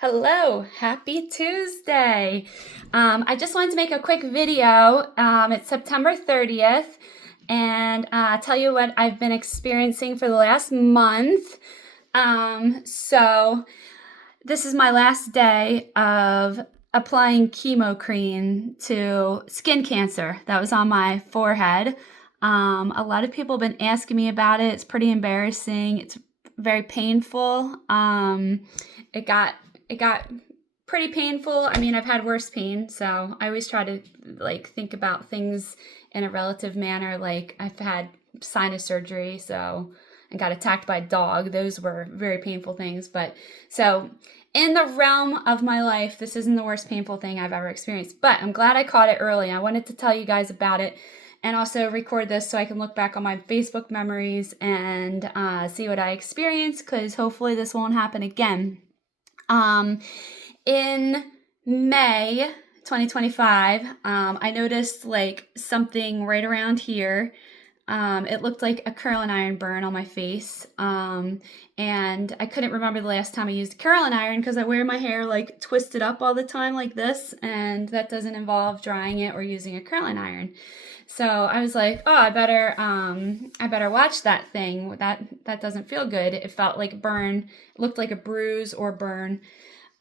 Hello, happy Tuesday. I just wanted to make a quick video. It's September 30th, and tell you what I've been experiencing for the last month. So this is my last day of applying chemo cream to skin cancer that was on my forehead. A lot of people have been asking me about it. It's pretty embarrassing. It's very painful. It got pretty painful. I mean, I've had worse pain, so I always try to think about things in a relative manner. Like I've had sinus surgery, so I got attacked by a dog. Those were very painful things. But so in the realm of my life, this isn't the worst painful thing I've ever experienced. But I'm glad I caught it early. I wanted to tell you guys about it and also record this so I can look back on my Facebook memories and see what I experienced, because hopefully this won't happen again. In May 2025, I noticed something right around here. It looked like a curling iron burn on my face. And I couldn't remember the last time I used a curling iron because I wear my hair twisted up all the time like this, and that doesn't involve drying it or using a curling iron. So I was like, oh, I better watch that thing. That doesn't feel good. It felt like a burn. It looked like a bruise or burn.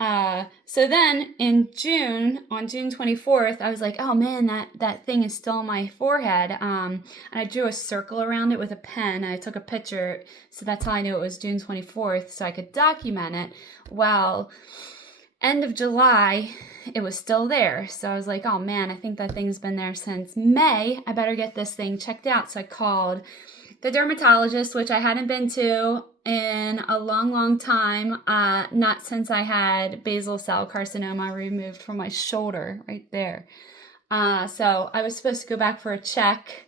So then in June, on June 24th, I was like, oh man, that thing is still on my forehead. And I drew a circle around it with a pen, and I took a picture. So that's how I knew it was June 24th, so I could document it. Well, end of July, it was still there. So I was like, oh man, I think that thing's been there since May. I better get this thing checked out. So I called the dermatologist, which I hadn't been to in a long time, not since I had basal cell carcinoma removed from my shoulder right there. So I was supposed to go back for a check,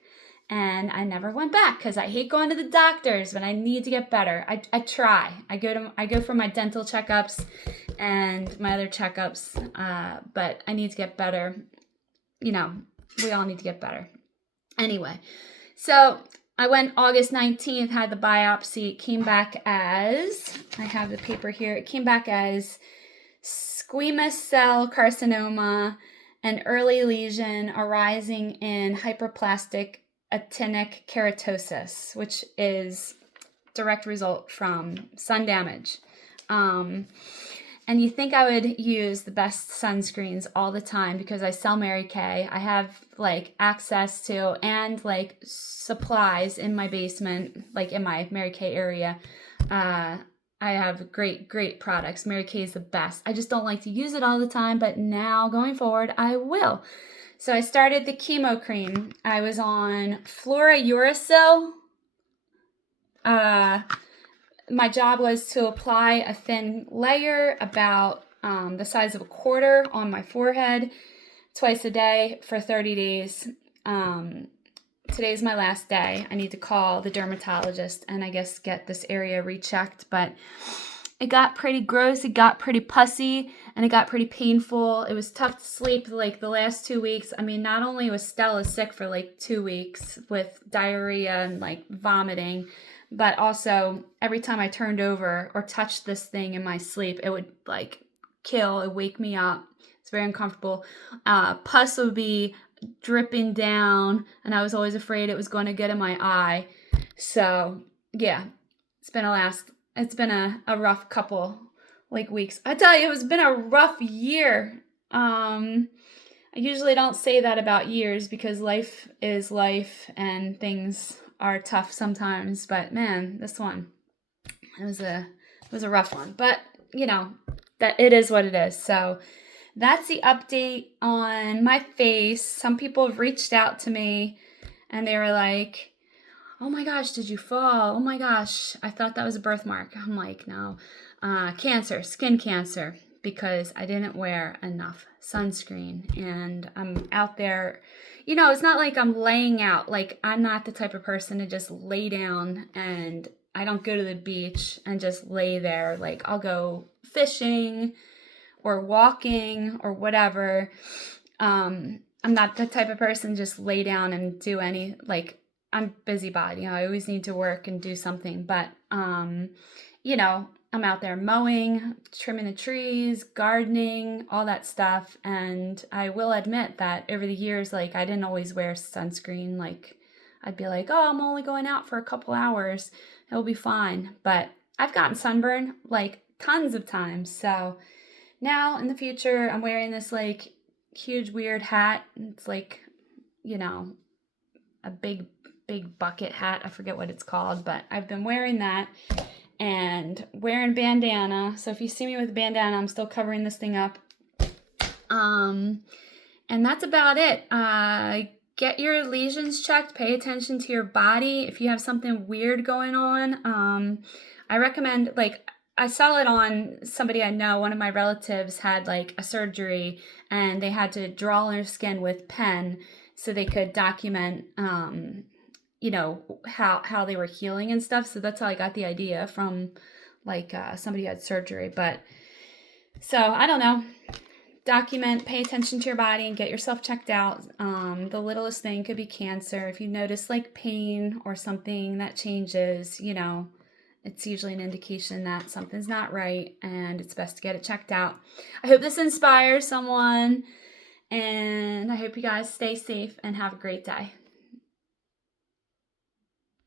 and I never went back because I hate going to the doctors, but I need to get better. I try. I go for my dental checkups and my other checkups, but I need to get better. You know, we all need to get better. Anyway, so I went August 19th, had the biopsy. It came back as, I have the paper here, it came back as squamous cell carcinoma, an early lesion arising in hyperplastic actinic keratosis, which is direct result from sun damage. And you think I would use the best sunscreens all the time because I sell Mary Kay. I have access to and supplies in my basement, in my Mary Kay area. I have great products. Mary Kay is the best. I just don't like to use it all the time, but now going forward, I will. So I started the chemo cream. I was on fluorouracil. My job was to apply a thin layer about the size of a quarter on my forehead twice a day for 30 days. Today's my last day. I need to call the dermatologist and I guess get this area rechecked, but it got pretty gross, it got pretty pussy, and it got pretty painful. It was tough to sleep the last 2 weeks. I mean, not only was Stella sick for 2 weeks with diarrhea and vomiting, but also every time I turned over or touched this thing in my sleep, it would kill, it wake me up. It's very uncomfortable. Pus would be dripping down, and I was always afraid it was going to get in my eye. So yeah, it's been a rough couple weeks. I tell you, it's been a rough year. I usually don't say that about years because life is life and things are tough sometimes, but man, this one, it was a rough one, but that it is what it is. So that's the update on my face. Some people have reached out to me and they were like, oh my gosh, did you fall? Oh my gosh, I thought that was a birthmark. I'm like, no, cancer, skin cancer, because I didn't wear enough sunscreen and I'm out there. It's not like I'm laying out. I'm not the type of person to just lay down, and I don't go to the beach and just lay there. I'll go fishing or walking or whatever. I'm not the type of person just lay down and do any, I'm busybody. I always need to work and do something. But, I'm out there mowing, trimming the trees, gardening, all that stuff. And I will admit that over the years, like, I didn't always wear sunscreen. Like, I'd be like, oh, I'm only going out for a couple hours. It'll be fine. But I've gotten sunburn like tons of times. So now in the future, I'm wearing this like huge weird hat. It's like, you know, a big bucket hat. I forget what it's called, but I've been wearing that and wearing bandana. So if you see me with a bandana, I'm still covering this thing up. And that's about it. Get your lesions checked. Pay attention to your body. If you have something weird going on, I recommend, like, I saw it on somebody I know. One of my relatives had like a surgery and they had to draw on their skin with pen so they could document, you know, how they were healing and stuff. So that's how I got the idea from, like, somebody who had surgery. But so I don't know. Document, pay attention to your body, and get yourself checked out. The littlest thing could be cancer. If you notice like pain or something that changes, you know, it's usually an indication that something's not right and it's best to get it checked out. I hope this inspires someone, and I hope you guys stay safe and have a great day.